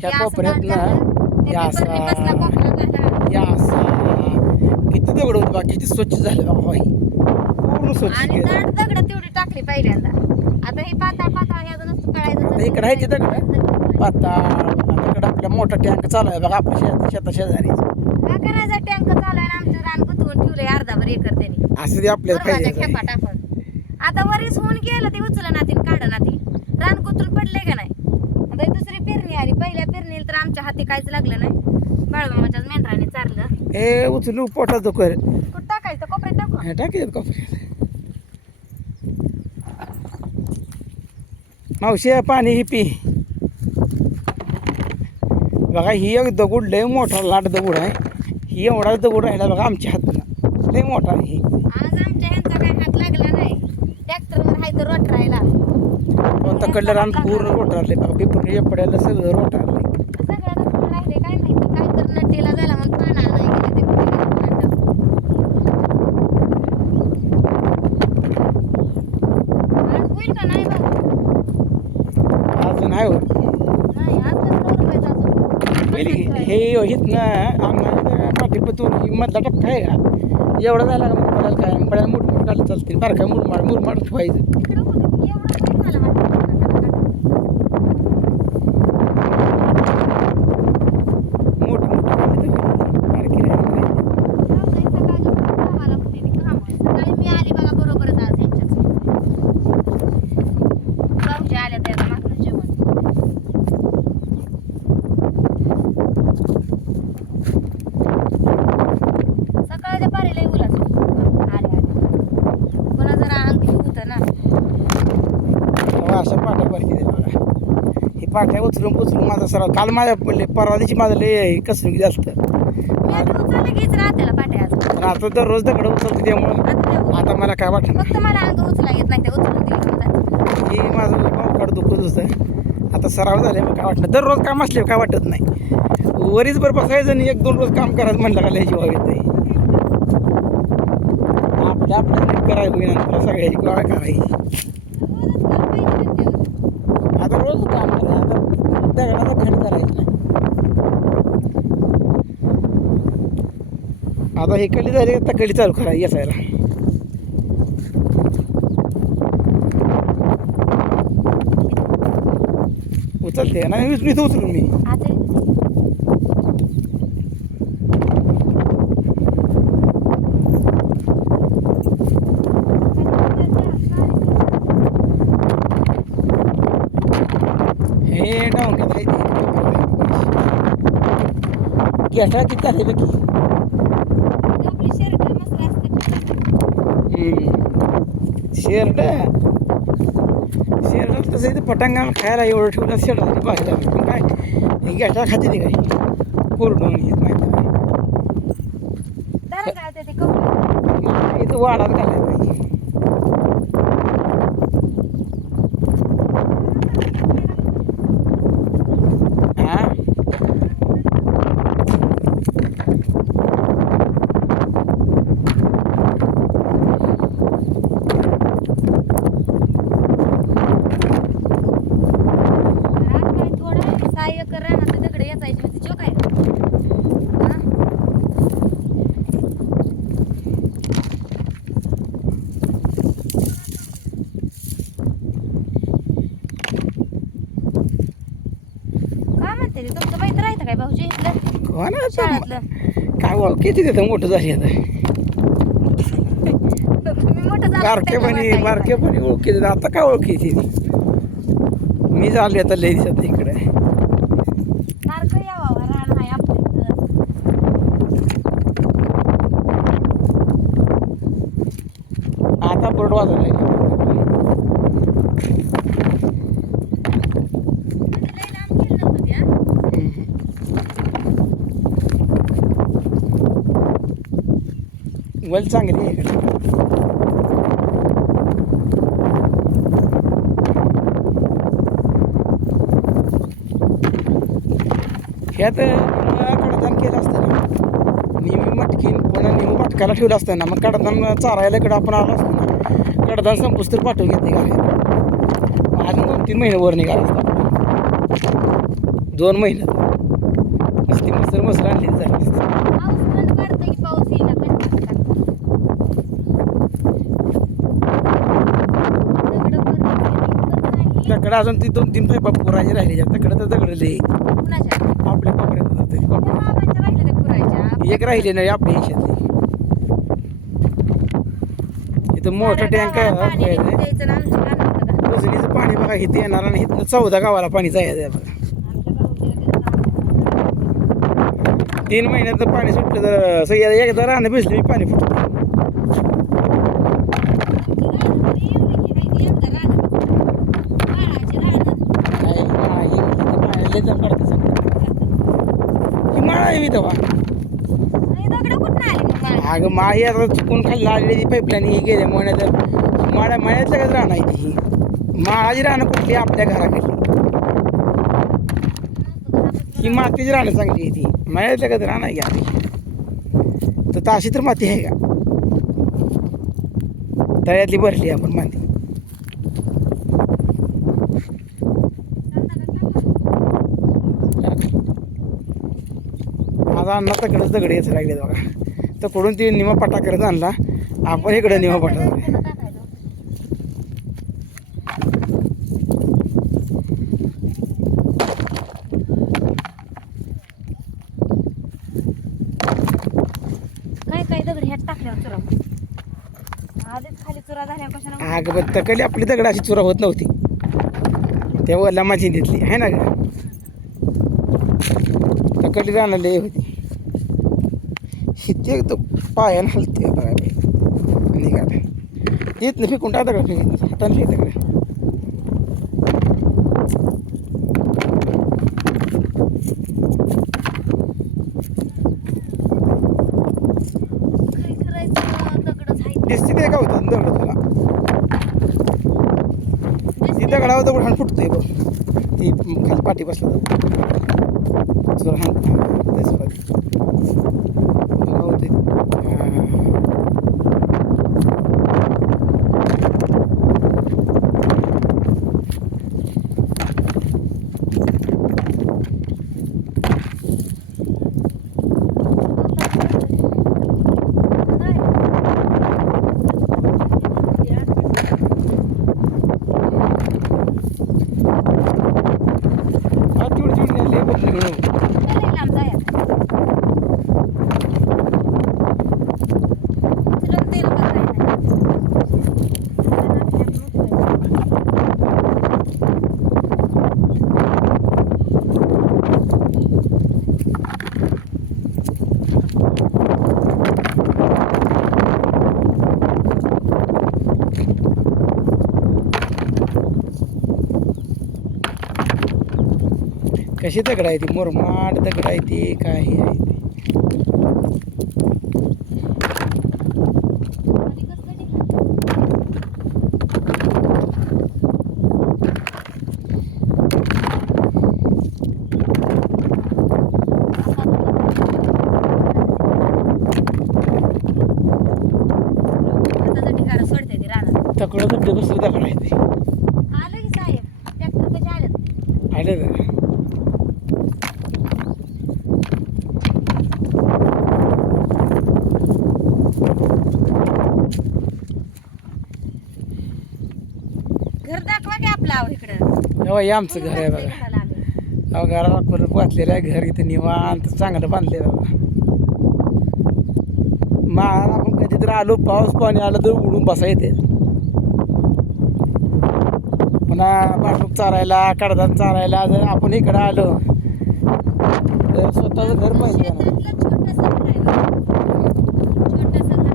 ह्या हे असं कोपऱ्यात गाठ ना झालं, ते या पेपर बी कसला कोपरा झाला. या असा किती दगड होत बाकी किती स्वच्छ झालं बाबा ही पूर्ण स्वच्छ आणि केलं. दाट दगड तेवढी टाकली पहिल्यांदा. आता हे पाताळ पाताळ ह्याचं नुसतं कळायचं. आता इकडे आहे ते दगड पाताळ तिकडं आपला मोठा टँक चालू आहे बघा आपल्या शेता शेजारी काय करायचं, टँक चालू आहे आणि आमचं रान गुंतवून ठेवलंय अर्धाभर एकर त्यांनी असं ते आपल्याला बरबाच्या पाहिजे खेपा टाकून. आता वरीस होऊन गेलं ते उचला ना तीन काढ ना ती रान कुतून पडले का नाही. आता ही दुसरी पेरणी आली, पहिल्या पेरणीला तर आमच्या हाती काहीच लागलं नाही, बाळमामाच्याच मेंढराने चारलं. हे उचलू पोटात दुखर कुठं टाकायचं, कोपऱ्यात टाकू. टाकेल कोपऱ्यात. मावशी पाणी ही पी बघा. ही एक दगड लय मोठा लाट दगड आहे. ही एवढा दगड राहिला बघा आमच्या हातनं, लय मोठा आहे ही. आज आमच्या ह्यांचा काही हात लागला नाही, ट्रॅक्टरवर हाय तर रोटरायला. तकडलं रान पूर्ण रोटारले बघा, पिपणी पडायला सगळं रोटारले. सगळ्यात थोडं राहिले काय माहिती, काय तर नटीला झाला म्हणून पाना नाही गेले ते कुठे. आज होईल का नाही भाऊ? अजून आहे होत नाही, आज कसं रुपयाचं अजून. हे हिथनं पाठीपतून मधला टप्पा आहे का एवढा झाला का मग पडायला काय पडायला मुठमाड काढलं चालते बारका मुरमाड ठेवायचं. इकडं कुठं एवढं नाही मला वाटतं. मोठी मोठी बारकी राहिली. सकाळी मी आली बघा बरोबरच आज ह्यांच्याच भाऊजी आल्या त्या मागणं जेवण. सकाळच्या पारीला उलाच आले पुन्हा जरा अंग होतं ना. अशा पाट्या बारकी दे बघा. ही पाट्या उचलून पुचलून माझा सराव काल माझ्या पडले परवा दिवशी माझं लय कसं जास्त. मी आता उचललं घ्यायच राहत्याला पाट्या आज. पण आता दररोज दगड उचलते त्यामुळं आता मला काय वाटत फक्त मला अंग उचला येत नाही, ते उचलून दिलं. हे माझं पावकाड दुखत होतं. आता सराव झाले मग काय वाटलं दररोज काम असले काय वाटत नाही. वरीच बरं बसायचं आणि एक दोन रोज काम करायचं म्हणलं का लय जीवा येत नाही. आपल्या करायला होईना तुला सगळ्याची गोळा करायची. आता रोज काम करायचं, आता दगडाचा खड करायचं. आता हे कली झाली आता कली चालू करायची असायला. उचलते ना मी उचलून मी हे डाऊन घेता किती झाले बघ की. आपली शर्ट मस्त शेरड तसं इथं पटांगण खायला एवढं ठेवलं शेरडाची भाजी पण काय घेता खाते ते काय कोरडून हे माहिती नाही. इथं वाढात घालायला पाहिजे. हा तुमचं माहित राहतं काय भाऊजी इथलं हो ना शाळेतलं? काय ओळख किती तिथं मोठं झाली आता तुम्ही मोठं झालं बारकेपणी ओळखी आता काय ओळखीची मी झाली आता लय दिसत इकडे. सारखं यावं रान आहे आपलं इथं. आता बोर्ड वाजवलाय. लय लांब गेलं नव्हतं ते, हा? वल चांगली आहे इकडे. ह्यात कडधान केलं असतं ना नेहमी मटकीन पुन्हा नेहमी मटकाला ठेवलं असतं ना मग कडधान चारायला इकडं आपण आलं असतं ना कडधान संपूस तर पाठवून घेते घालायला. अजून 2-3 महिने वर निघाला असता 2 महिन्यात नुसती मसर आणली झाली असती. पाऊस बंद पडतो की पाऊस येईना कंटिन्यू त्याकडे अजून ती 2-3 पायपा पुरायची राहिली त्याकडे तर दगडले कुणाच्या आपल्या कोपऱ्यात तरी त्या बाबांच्या राहिल्या त्या पुरायच्या एक राहिले नाही आपल्या देशातली. इथं मोठा टँक पाणी द्यायचं ना आमच्या रानात बघा. उजनीचं पाणी बघा इथे येणार आणि इथनं 14 गावाला पाणी जायचं आहे बघा. आमच्या भाऊजीला 3 महिन्यात पाणी सुटलं तर सगळ्या एकदा राहणं भिजली पाणी फुटतं. ही माळ आहे मी तेव्हा अगं माही आता चुकून खाल्ला आलेली पाईपलाईन ही गेल्या महिन्यात माळ्यातल्या काय राहणं आहे ही माळाची राहणं कुठली आपल्या घराकडली ही मातीची राहणं चांगली आहे ती माळ्यातल्या काय राहणं आहे की आपली तर ताशी तर माती आहे का तळ्यातली भरली आपण माती. आज अण्णा तकडंच दगड येत लागले बघा तर कडून ती निमा पटा करत आणला आपण इकडं निमा पटा काय दगड ह्यात टाकल्यावर चुरा आधीच खाली चुरा झाल्या कशाला अगं पण तकली आपली दगड अशी चुरा होत नव्हती त्या वरला माझी घेतली आहे ना ग तकली राहणार होती शिते तो पायानं हलते बघा निघाले येत नाही फेकून टाक दगड फेक हातानं फेक दगड काय करायचं दगडच आहे दिसते ते का होतं दगड तुला ती दगडावर दगड हाण फुटतोय बघ ती खाली पाठी बसला तर हाण होते कशी दगड आहे ती मुरमाड दगड आहे ती काही आहे ती तकडं तर दुसरं दगड आहे ते आलं की साहेब ट्रॅक्टर कसे आलेत आले ना घर दाखवा की आपलं आहो इकडं तेव्हा हे आमचं घर आहे बघा अहो घराला परत वाचलेलं आहे घर इथं निवांत चांगलं बांधले बाबा माळाला आपण कधीतरी आलो पाऊस पाणी आलं तर उडून बसा येते पुन्हा पाठूक चारायला कडधान चारायला जर आपण इकडं आलो तर स्वतःचं घर पाहिजे शेतातलं छोटंसं घर आहे बघा. छोटंसं